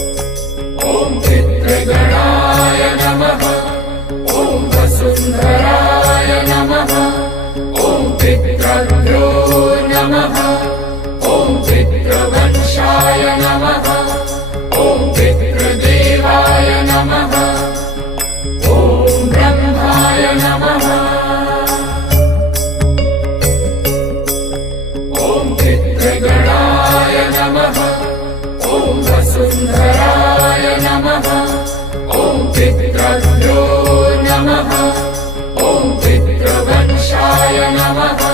ॐ पितृगणाय नमः। ॐ वसुन्धराय नमः। ॐ पितृभ्यो नमः। ॐ पितृवंशाय नमः। ॐ पितृदेवाय नमः। ॐ ब्रह्माय नमः। ॐ पितृगणाय नमः। ॐ वसुन्धराय नमः। ॐ पितृभ्यो नमः। ॐ पितृवंशाय नमः।